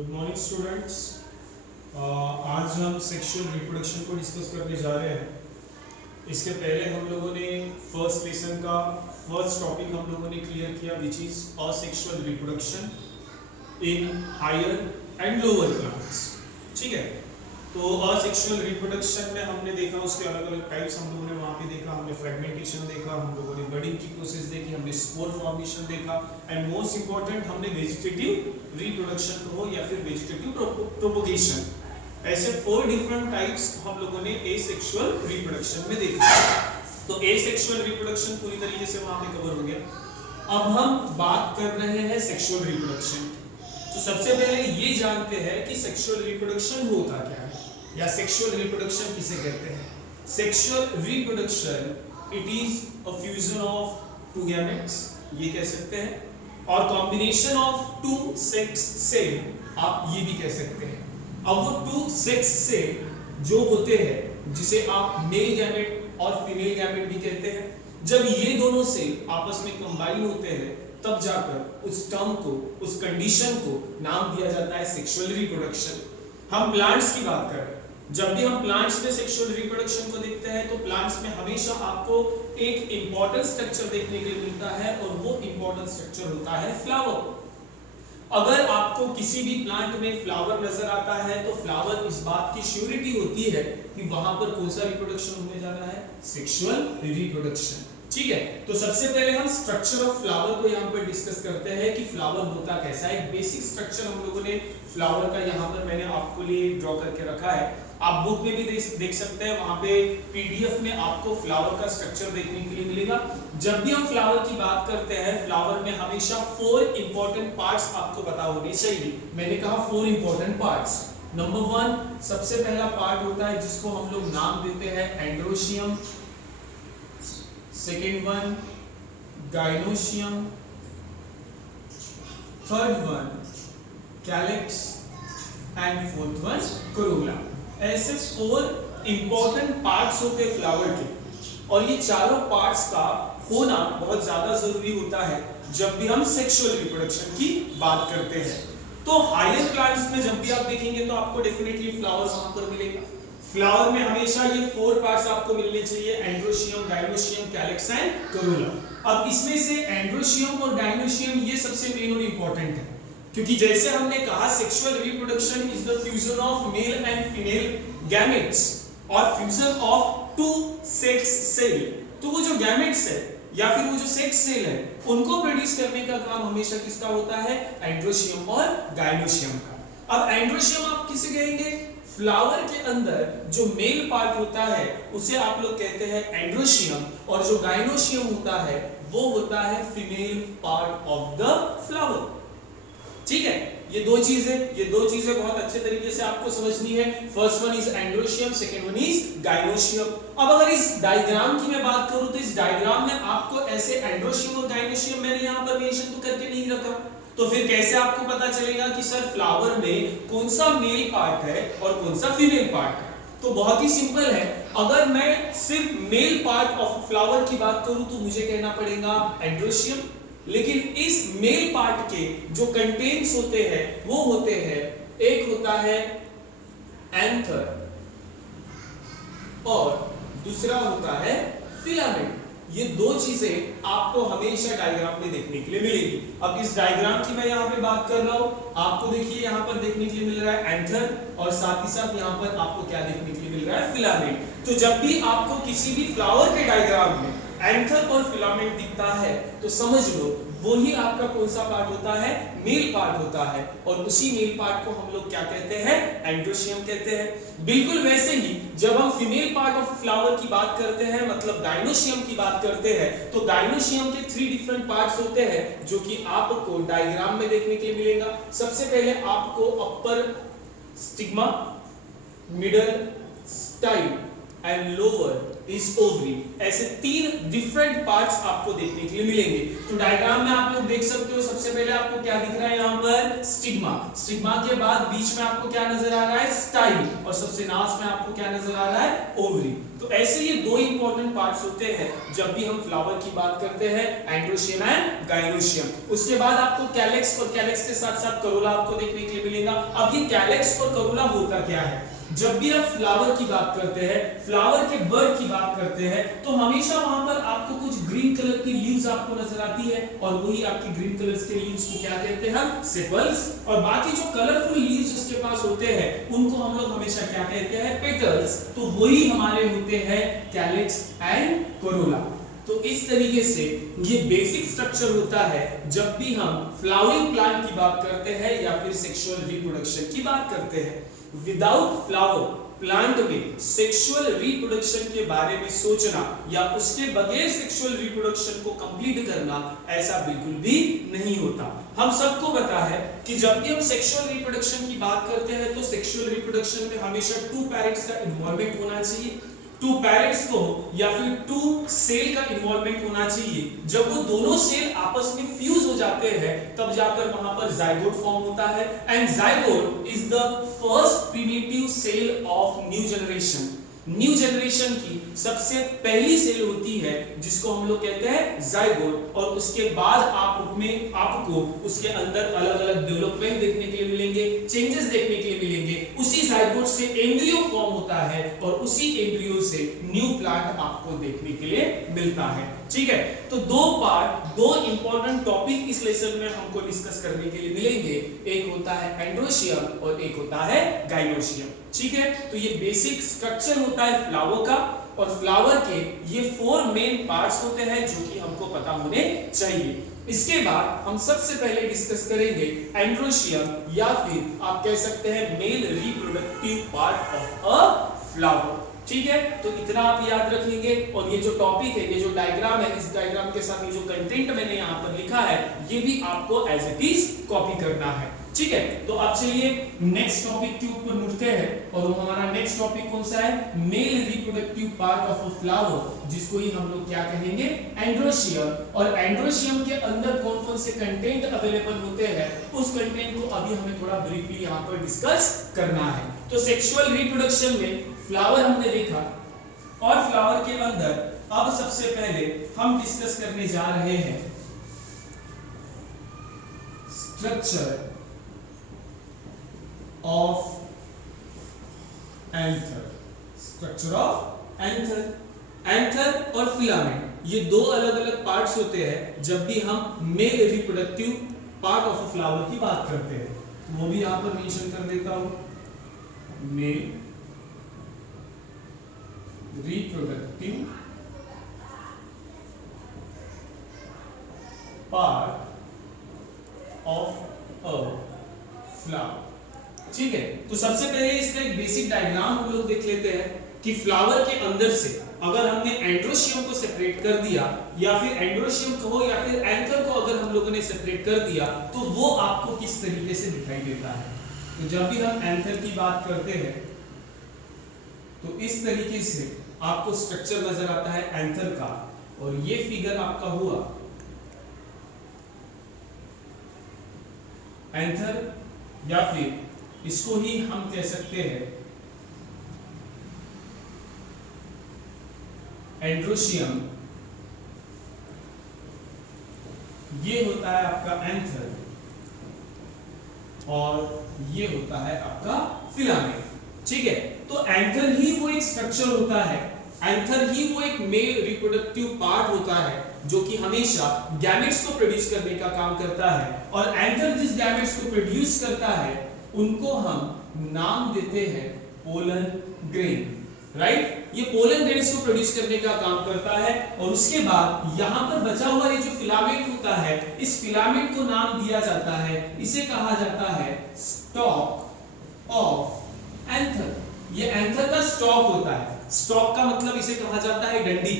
Good morning students. आज हम sexual reproduction को डिस्कस करने जा रहे हैं। इसके पहले हम लोगों ने फर्स्ट लेसन का फर्स्ट टॉपिक हम लोगों ने क्लियर किया which is asexual reproduction in higher and lower plants. ठीक है, तो असेक्सुअल रिप्रोडक्शन में हमने देखा उसके अलग अलग टाइप्स हम लोगों ने वहाँ पे देखा। हमने फ्रेगमेंटेशन देखा, हम लोगों ने बडिंग की प्रोसेस देखी, हमने स्पोर फॉर्मेशन देखा एंड मोस्ट इंपॉर्टेंट हमने वेजिटेटिव रिप्रोडक्शन को या फिर वेजिटेटिव प्रोपोगेशन, ऐसे 4 डिफरेंट टाइप्स हम लोगों ने एसेक्सुअल रिप्रोडक्शन में देखा। तो एसेक्सुअल रिप्रोडक्शन पूरी तरीके से वहाँ पे कवर हो गया। अब हम बात कर रहे हैं सेक्सुअल रिप्रोडक्शन। तो सबसे पहले ये जानते हैं कि सेक्सुअल रिप्रोडक्शन होता क्या है या सेक्सुअल रिप्रोडक्शन किसे कहते हैं। Sexual reproduction it is a fusion of 2 gametes, ये कह सकते हैं, और कॉम्बिनेशन ऑफ 2 सेक्स सेल, आप ये भी कह सकते हैं। अब वो 2 सेक्स सेल जो होते हैं जिसे आप मेल गैमेट और फीमेल गैमेट भी कहते हैं, जब ये दोनों सेल आपस में कंबाइन होते हैं तब जाकर उस टर्म को, उस कंडीशन को नाम दिया जाता है सेक्सुअल रिप्रोडक्शन। हम प्लांट्स की बात कर रहे हैं, जब भी हम प्लांट्स में सेक्सुअल रिप्रोडक्शन को देखते हैं तो प्लांट्स में हमेशा आपको एक इंपॉर्टेंट स्ट्रक्चर देखने के लिए मिलता है और वो इंपॉर्टेंट स्ट्रक्चर होता है फ्लावर। अगर आपको किसी भी प्लांट में फ्लावर नजर आता है तो फ्लावर इस बात की श्योरिटी होती है कि वहां पर कौन सा रिप्रोडक्शन होने जा रहा है, सेक्सुअल रिप्रोडक्शन। ठीक है, तो सबसे पहले हम स्ट्रक्चर ऑफ फ्लावर को यहाँ पर डिस्कस करते हैं कि फ्लावर होता कैसा है। एक बेसिक स्ट्रक्चर हम लोगों ने फ्लावर का यहाँ पर मैंने आपको लिए ड्रॉ करके रखा है, आप बुक में भी देख सकते हैं, वहां पे पीडीएफ में आपको फ्लावर का स्ट्रक्चर देखने के लिए मिलेगा। जब भी हम फ्लावर की बात करते हैं, फ्लावर में हमेशा 4 इंपॉर्टेंट पार्ट्स आपको पता होने चाहिए। मैंने कहा 4 इंपॉर्टेंट पार्ट्स। नंबर 1 सबसे पहला पार्ट होता है जिसको हम लोग नाम देते हैं androecium, second one gynoecium, third one calyx and fourth one Corolla. ऐसे 4 इंपॉर्टेंट पार्ट्स होते हैं फ्लावर के, और ये चारों पार्ट्स का होना बहुत ज्यादा जरूरी होता है जब भी हम सेक्सुअल रिप्रोडक्शन की बात करते हैं। तो हायर प्लांट्स में जब भी आप देखेंगे तो आपको डेफिनेटली फ्लावर वहां पर मिलेगा। फ्लावर में हमेशा ये 4 पार्ट्स आपको मिलने चाहिए, androecium, gynoecium, calyx and Corolla. अब इसमें से एंड्रोशियम और गाइनोशियम ये सबसे मेन और इंपॉर्टेंट है, क्योंकि जैसे हमने कहा sexual reproduction is the fusion of male and female gametes और फ्यूजन ऑफ 2 सेक्स सेल। तो वो जो गैमेट्स है या फिर वो जो सेक्स सेल है उनको प्रोड्यूस करने का काम हमेशा किसका होता है, एंड्रोशियम और गाइनोशियम का। अब एंड्रोशियम आप किसे कहेंगे, फ्लावर के अंदर जो मेल पार्ट होता है उसे आप लोग कहते हैं एंड्रोशियम, और जो गाइनोशियम होता है वो होता है female part of the flower. ठीक है, ये दो चीजें बहुत अच्छे तरीके से आपको समझनी है। First one is androecium, second one is gynoecium. अब अगर इस डायग्राम की मैं बात करूं तो इस डायग्राम में आपको ऐसे एंड्रोशियम और गाइनोशियम मैंने यहां पर मेंशन तो करके नहीं रखा, तो फिर कैसे आपको पता चलेगा कि सर फ्लावर में कौन सा मेल पार्ट है और कौन सा फीमेल पार्ट है। तो बहुत ही सिंपल है, अगर मैं सिर्फ मेल पार्ट ऑफ फ्लावर की बात करूं तो मुझे कहना पड़ेगा एंड्रोशियम, लेकिन इस मेल पार्ट के जो कंटेंट्स होते हैं वो होते हैं, एक होता है एंथर और दूसरा होता है फिलामेंट। ये 2 चीजें आपको हमेशा डायग्राम में देखने के लिए मिलेगी। अब इस डायग्राम की मैं यहाँ पे बात कर रहा हूँ, आपको देखिए यहाँ पर देखने के लिए मिल रहा है एंथर और साथ ही साथ यहाँ पर आपको क्या देखने के लिए मिल रहा है, फिलामेंट। तो जब भी आपको किसी भी फ्लावर के डायग्राम में एंथर और फिलामेंट दिखता है तो समझ लो वही आपका कौन सा पार्ट होता है, मेल पार्ट होता है, और उसी मेल पार्ट को हम लोग क्या कहते हैं, एंड्रोशियम कहते हैं। बिल्कुल वैसे ही जब हम फीमेल पार्ट ऑफ फ्लावर की बात करते हैं, मतलब गाइनोशियम की बात करते हैं, तो गाइनोशियम के 3 डिफरेंट पार्ट्स होते हैं जो कि आपको डायग्राम में देखने के लिए मिलेगा। सबसे पहले आपको upper stigma, middle style and lower is ovary. ऐसे 3 डिफरेंट पार्ट्स आपको देखने के लिए मिलेंगे। तो डायग्राम में आप लोग देख सकते हो, सबसे पहले आपको क्या दिख रहा है यहाँ पर, स्टिग्मा। स्टिग्मा के बाद बीच में आपको क्या नजर आ रहा है, स्टाइल, और सबसे लास्ट में आपको क्या नजर आ रहा है, ओवरी। तो ऐसे ये 2 इंपॉर्टेंट पार्ट्स होते हैं जब भी हम फ्लावर की बात करते हैं, एंड्रोशियम एंड गाइनोशियम। उसके बाद आपको कैलेक्स, और कैलेक्स के साथ साथ करोला आपको देखने के लिए मिलेगा। अब ये कैलेक्स और करोला होता क्या है, जब भी आप फ्लावर की बात करते हैं, फ्लावर के बर्ड की बात करते हैं, तो हमेशा वहां पर आपको कुछ ग्रीन कलर की लीव्स आपको नजर आती है, और वही आपकी ग्रीन कलर के लीव्स को क्या कहते हैं, हम सेपल्स। और बाकी जो कलरफुल लीव्स उसके पास होते हैं उनको हम लोग हमेशा क्या कहते हैं, पेटल्स। तो वही हमारे होते हैं कैलिक्स एंड कोरोला। तो इस तरीके से ये बेसिक स्ट्रक्चर होता है जब भी हम फ्लावरिंग प्लांट की बात करते हैं या फिर सेक्सुअल रिप्रोडक्शन की बात करते हैं। विदाउट फ्लावर प्लांट में सेक्सुअल रिप्रोडक्शन के बारे में सोचना या उसके बगैर सेक्सुअल रिप्रोडक्शन को कंप्लीट करना, ऐसा बिल्कुल भी नहीं होता। हम सबको पता है कि जब भी हम सेक्सुअल रिप्रोडक्शन की बात करते हैं तो सेक्सुअल रिप्रोडक्शन में हमेशा 2 पेरेंट्स का इन्वॉल्वमेंट होना चाहिए, 2 पेरेंट्स को या फिर 2 सेल का इन्वॉल्वमेंट होना चाहिए। जब वो दोनों सेल आपस में फ्यूज हो जाते हैं तब जाकर वहां पर जाइगोट फॉर्म होता है, and zygote is the first primitive cell of new generation. New generation की सबसे पहली सेल होती है जिसको हम लोग कहते हैं जाइगोट, और उसके बाद आपको उसके अंदर अलग अलग डेवलपमेंट देखने के लिए मिलेंगे, चेंजेस देखने के लिए मिलेंगे। उसी जाइगोट से एम्ब्रियो फॉर्म होता है और उसी एम्ब्रियो से न्यू प्लांट आपको देखने के लिए मिलता है। ठीक है, तो 2 इंपॉर्टेंट टॉपिक इस लेसन में हमको डिस्कस करने के लिए मिलेंगे। एक होता है एंड्रोशियम और एक होता है गाइनोशियम। ठीक है, तो ये बेसिक स्ट्रक्चर होता है फ्लावर का, और फ्लावर के ये 4 मेन पार्ट्स होते हैं जो कि हमको पता होने चाहिए। इसके बाद हम सबसे पहले डिस्कस करेंगे एंड्रोशियम, या फिर आप कह सकते हैं male reproductive part of a flower. ठीक है, तो इतना आप याद रखेंगे, और ये जो टॉपिक है, ये जो डायग्राम है, इस डायग्राम के साथ ये जो कंटेंट मैंने यहाँ पर लिखा है, ये भी आपको एज इट इज कॉपी करना है। ठीक है, तो अब चलिए नेक्स्ट टॉपिक के ऊपर मुड़ते हैं, और वो हमारा नेक्स्ट टॉपिक कौन सा है, male reproductive part of a flower, जिसको ही हम लोग क्या कहेंगे, एंड्रोशियम। और एंड्रोशियम के अंदर कौन कौन से कंटेंट अवेलेबल होते हैं, उस कंटेंट को अभी हमें थोड़ा ब्रीफली यहाँ पर डिस्कस करना है। तो सेक्सुअल रिप्रोडक्शन में फ्लावर हमने देखा, और फ्लावर के अंदर अब सबसे पहले हम डिस्कस करने जा रहे हैं structure of anther. Structure of anther, anther और फिलामेंट, ये 2 अलग अलग पार्ट्स होते हैं जब भी हम male reproductive part of a flower की बात करते हैं। तो वो भी यहां पर मेंशन कर देता हूं, male reproductive part of a flower. ठीक है, तो सबसे पहले इसका एक बेसिक डायग्राम हम लोग देख लेते हैं कि फ्लावर के अंदर से अगर हमने एंड्रोशियम को सेपरेट कर दिया, या फिर एंड्रोशियम कहो या फिर एंथर को अगर हम लोगों ने सेपरेट कर दिया, तो वो आपको किस तरीके से दिखाई देता है। तो जब भी हम एंथर की बात करते हैं तो इस तरीके से आपको स्ट्रक्चर नजर आता है एंथर का, और ये फिगर आपका हुआ एंथर, या फिर इसको ही हम कह सकते हैं एंड्रोशियम। ये होता है आपका एंथर, और ये होता है आपका फिलामेंट। ठीक है, तो एंथर ही वो एक स्ट्रक्चर होता है, एंथर ही वो एक मेल रिप्रोडक्टिव पार्ट होता है जो कि हमेशा गैमेट्स को प्रोड्यूस करने का काम करता है, और एंथर जिस गैमेट्स को प्रोड्यूस करता है उनको हम नाम देते हैं पोलन ग्रेन। राइट, ये पोलन ग्रेन्स को प्रोड्यूस करने का काम करता है, और उसके बाद यहाँ पर बचा हुआ ये जो फिलामेंट होता है, इस फिलामेंट को नाम दिया जाता है, इसे कहा जाता है स्टॉक ऑफ एंथर। ये एंथर का स्टॉक होता है, स्टॉक का मतलब इसे कहा जाता है डंडी।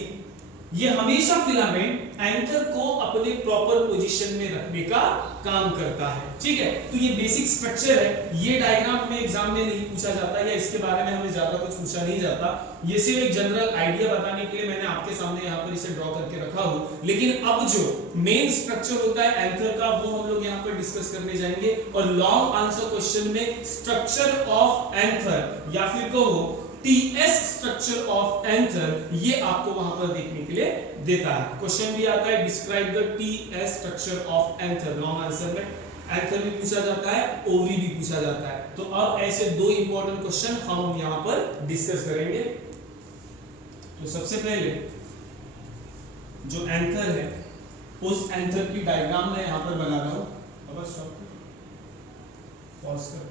ये हमेशा फिलामेंट एंकर को अपने प्रॉपर पोजीशन में रखने का काम करता है। ठीक है, तो ये बेसिक स्ट्रक्चर है। ये डायग्राम में एग्जाम में नहीं पूछा जाता या इसके बारे में हमें ज्यादा कुछ पूछा नहीं जाता। ये सिर्फ एक जनरल आइडिया बताने के लिए मैंने आपके सामने यहाँ पर इसे ड्रॉ करके रखा हूँ। लेकिन अब जो मेन स्ट्रक्चर होता है एंकर का वो हम लोग यहाँ पर डिस्कस करने जाएंगे। और लॉन्ग आंसर क्वेश्चन में स्ट्रक्चर ऑफ एंकर या फिर कहो टीएस स्ट्रक्चर ऑफ एंकर ये आपको वहां पर देखने के लिए देता है। क्वेश्चन भी आता है describe the TS structure of anther. Long answer में एंकर भी पूछा जाता है, ओवी भी पूछा जाता है। तो अब ऐसे दो इंपॉर्टेंट क्वेश्चन हम यहां पर डिस्कस करेंगे। तो सबसे पहले जो एंकर है उस एंकर की डायग्राम मैं यहां पर बना रहा हूं। अब स्टॉप पॉज कर